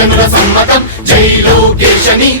జనుల సమ్మతం. జై లోకేశని.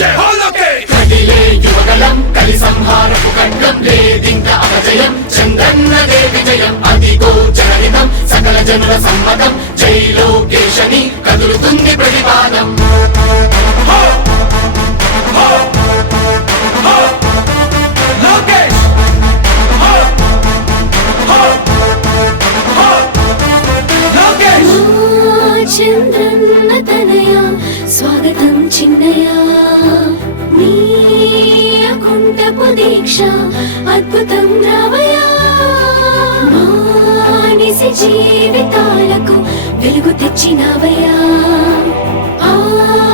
కదిలే యువగలం కలి సంహారపు ఖండం లేదింక అపజయం చంద్రన్నదే విజయం అదిగో జనహితం సకల జనుల సమ్మతం. చంద్రన్న తనయ స్వాగతం చిన్నయా నీ అకుంఠపు దీక్ష అద్భుతం రావయా మానిసి జీవితాలకు వెలుగు తెచ్చినవయా